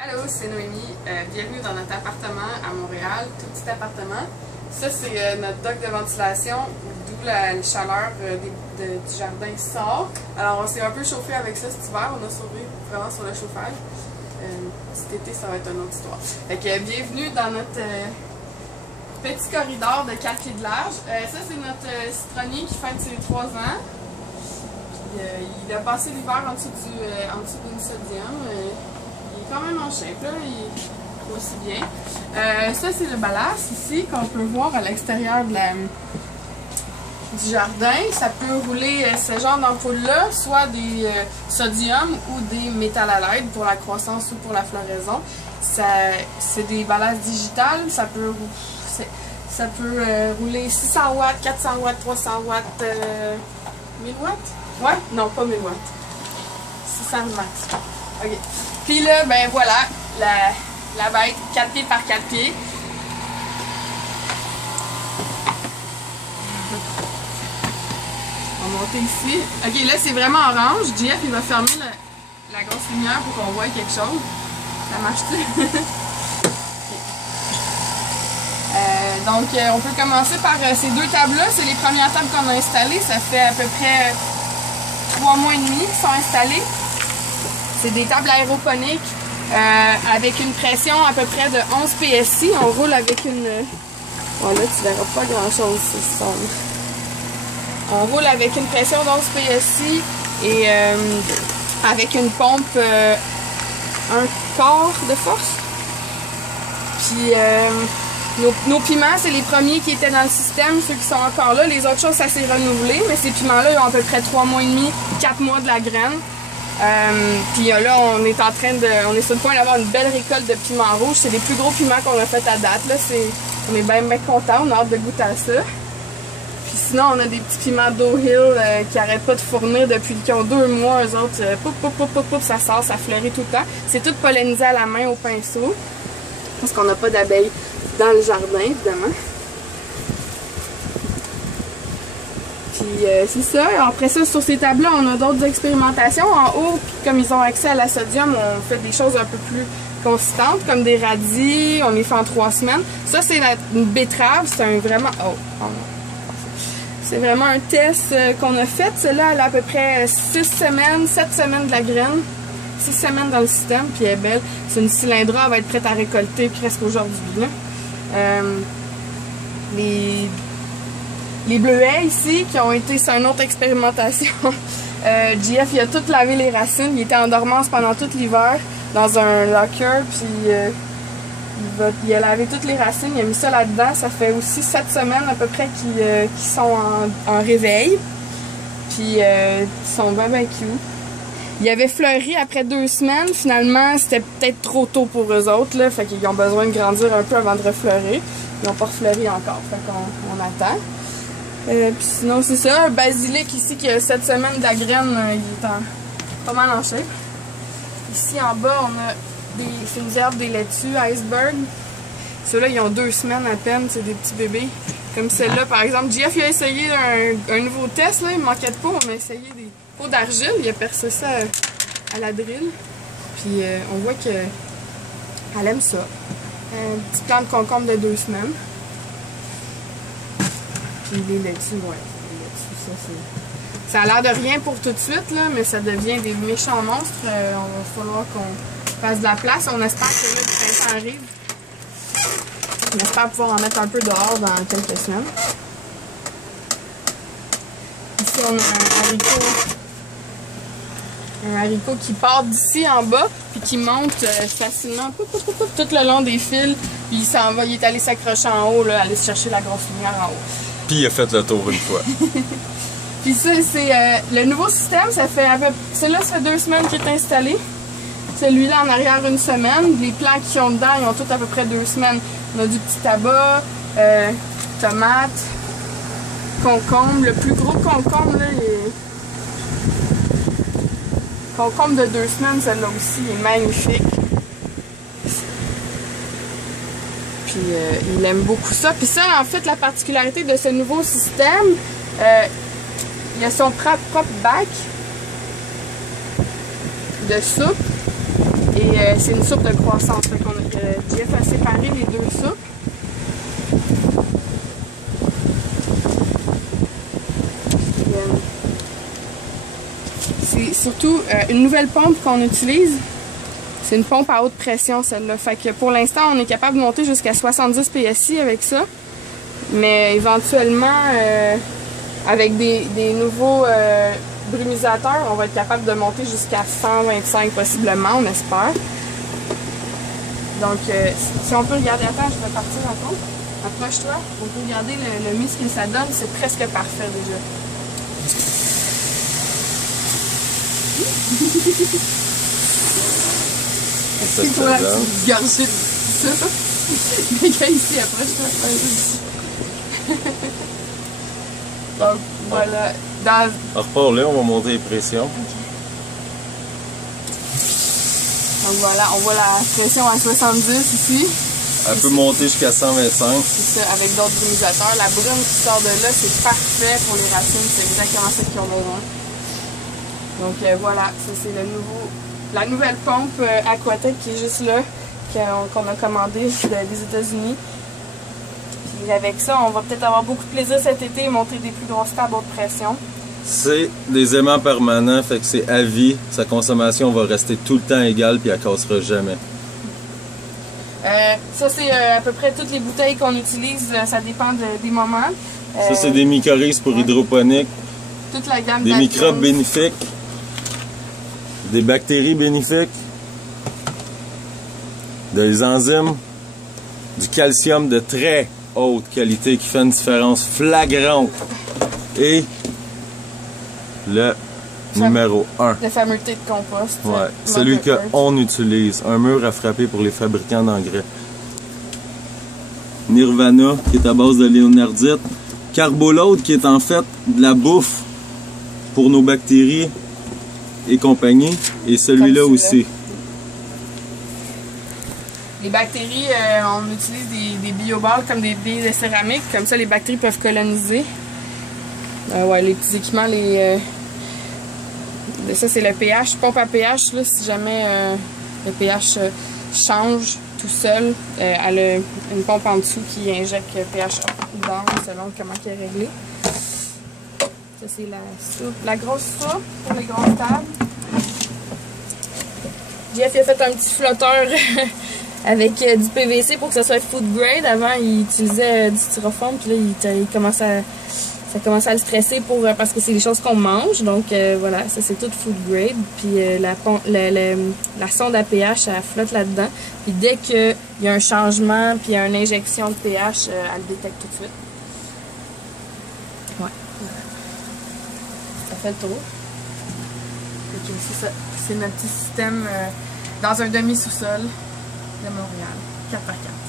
Allô, c'est Noémie. Bienvenue dans notre appartement à Montréal, tout petit appartement. Ça, c'est notre dock de ventilation, d'où la chaleur du jardin sort. Alors, on s'est un peu chauffé avec ça cet hiver. On a sauvé vraiment sur le chauffage. Cet été, ça va être une autre histoire. Fait que, bienvenue dans notre petit corridor de 4 pieds de large. Ça, c'est notre citronnier qui fête ses 3 ans. Puis, il a passé l'hiver en dessous d'une sodium. Il est quand même en shape, là, il est aussi bien. Ça, c'est le ballast ici qu'on peut voir à l'extérieur du jardin. Ça peut rouler ce genre d'ampoule-là, soit des sodium ou des métal halide pour la croissance ou pour la floraison. C'est des ballasts digitales, ça peut rouler 600 watts, 400 watts, 300 watts, 1000 watts? Ouais? Non, pas 1000 watts. 600 max. Ok. Puis là, ben voilà, la bête, 4 pieds par 4 pieds. On va monter ici. Ok, là c'est vraiment orange. JF, il va fermer la grosse lumière pour qu'on voie quelque chose. Ça marche-tu? Donc, on peut commencer par ces deux tables-là. C'est les premières tables qu'on a installées. Ça fait à peu près 3 mois et demi qu'ils sont installées. C'est des tables aéroponiques avec une pression à peu près de 11 PSI. On roule avec une... Oh là, tu verras pas grand-chose si c'est ça. On roule avec une pression d'11 PSI et avec une pompe 1 quart de force. Puis nos piments, c'est les premiers qui étaient dans le système, ceux qui sont encore là. Les autres choses, ça s'est renouvelé, mais ces piments-là, ils ont à peu près 3 mois et demi, 4 mois de la graine. Puis là, on est sur le point d'avoir une belle récolte de piments rouges. C'est les plus gros piments qu'on a fait à date. Là, on est bien contents, on a hâte de goûter à ça. Puis sinon, on a des petits piments d'O'Hill qui n'arrêtent pas de fournir depuis qu'ils ont 2 mois. Eux autres, ça sort, ça fleurit tout le temps. C'est tout pollinisé à la main au pinceau. Parce qu'on n'a pas d'abeilles dans le jardin, évidemment. Puis c'est ça. Après ça, sur ces tables-là, on a d'autres expérimentations. En haut, comme ils ont accès à la sodium, on fait des choses un peu plus consistantes, comme des radis. On les fait en 3 semaines. Ça, c'est une betterave. C'est vraiment... C'est vraiment un test qu'on a fait. Celle-là, elle a à peu près 6 semaines, 7 semaines de la graine. 6 semaines dans le système, puis elle est belle. C'est une cylindra, elle va être prête à récolter presque aujourd'hui. Les bleuets ici, qui ont été sur une autre expérimentation. JF, il a tout lavé les racines. Il était en dormance pendant tout l'hiver dans un locker, puis il a lavé toutes les racines. Il a mis ça là-dedans. Ça fait aussi 7 semaines à peu près qu'ils sont en réveil. Puis ils sont bien cute. Il avait fleuri après 2 semaines. Finalement, c'était peut-être trop tôt pour eux autres. Là, fait qu'ils ont besoin de grandir un peu avant de refleurir. Ils n'ont pas refleuri encore. Fait qu'on attend. Puis sinon, c'est ça. Un basilic ici qui a 7 semaines de la graine. Il est pas mal en shape. Ici en bas, on a c'est une herbe des laitues, iceberg. Ceux-là, ils ont 2 semaines à peine. C'est des petits bébés. Comme celle-là, par exemple. JF, il a essayé un nouveau test. Là. Il manquait de peau. On a essayé des pots d'argile. Il a percé ça à la drill. Puis on voit qu'elle aime ça. Un petit plant de concombre de 2 semaines. Puis les laitues, ouais. Les laitues, ça a l'air de rien pour tout de suite, là, mais ça devient des méchants monstres. On va falloir qu'on fasse de la place. On espère que là, le printemps arrive. On espère pouvoir en mettre un peu dehors dans quelques semaines. Ici, on a un haricot qui part d'ici en bas, puis qui monte facilement tout le long des fils. Puis il s'en va, il est allé s'accrocher en haut, là, aller chercher la grosse lumière en haut. Puis il a fait le tour une fois. Puis ça, c'est le nouveau système. Celui-là, ça fait 2 semaines qu'il est installé. Celui-là, en arrière, 1 semaine. Les plants qui sont dedans, ils ont tous à peu près 2 semaines. On a du petit tabac, tomates, concombre. Le plus gros concombre, là, il est... Concombre de 2 semaines, celle-là aussi, il est magnifique. Puis il aime beaucoup ça. Puis ça, en fait, la particularité de ce nouveau système, il a son propre bac de soupe. Et c'est une soupe de croissance. Fait qu'on a, Jeff a séparé les deux soupes. C'est surtout une nouvelle pompe qu'on utilise. C'est une pompe à haute pression, celle-là. Fait que pour l'instant, on est capable de monter jusqu'à 70 PSI avec ça. Mais éventuellement, avec des nouveaux brumisateurs, on va être capable de monter jusqu'à 125 possiblement, on espère. Donc, si on peut regarder, attends, je vais partir en compte. Approche-toi, on peut regarder le mix que ça donne, c'est presque parfait déjà. C'est toi la petite gorgée de ça. Mais gars, ici, approche-toi. Donc, voilà. On repart là, on va monter les pressions. Okay. Donc voilà, on voit la pression à 70 ici. Elle peut monter jusqu'à 125. C'est ça, avec d'autres brumisateurs. La brume qui sort de là, c'est parfait pour les racines. C'est exactement ce qu'ils ont besoin. Donc voilà, ça c'est la nouvelle pompe Aquatech qui est juste là, qu'on a commandée des États-Unis. Puis avec ça, on va peut-être avoir beaucoup de plaisir cet été et monter des plus grosses tables haute pression. C'est des aimants permanents, fait que c'est à vie. Sa consommation va rester tout le temps égale puis elle cassera jamais. Ça c'est à peu près toutes les bouteilles qu'on utilise, ça dépend des moments. Ça c'est des mycorhizes pour hydroponique. Toute la gamme des microbes bénéfiques. Des bactéries bénéfiques, des enzymes, du calcium de très haute qualité qui fait une différence flagrante. Et le numéro 1. Le fameux thé de compost. Ouais, celui qu'on utilise. Un mur à frapper pour les fabricants d'engrais. Nirvana, qui est à base de léonardite. Carboload, qui est en fait de la bouffe pour nos bactéries et compagnie, et celui-là aussi. Les bactéries, on utilise des bioballes comme des billes de céramique, comme ça les bactéries peuvent coloniser. Ouais, les petits équipements, ça c'est le pH, pompe à pH, là, si jamais le pH change tout seul, elle a une pompe en dessous qui injecte le pH ou down selon comment il est réglé. Ça c'est la grosse soupe pour les grosses tables. Jeff il a fait un petit flotteur avec du PVC pour que ça soit food grade. Avant il utilisait du styrofoam, puis là ça commence à le stresser parce que c'est les choses qu'on mange. Donc voilà, ça c'est tout food grade. Puis la sonde à pH, elle flotte là-dedans. Puis dès qu'il y a un changement, puis il y a une injection de pH, elle le détecte tout de suite. Ouais. Ça fait le tour. C'est notre petit système dans un demi-sous-sol de Montréal, 4x4.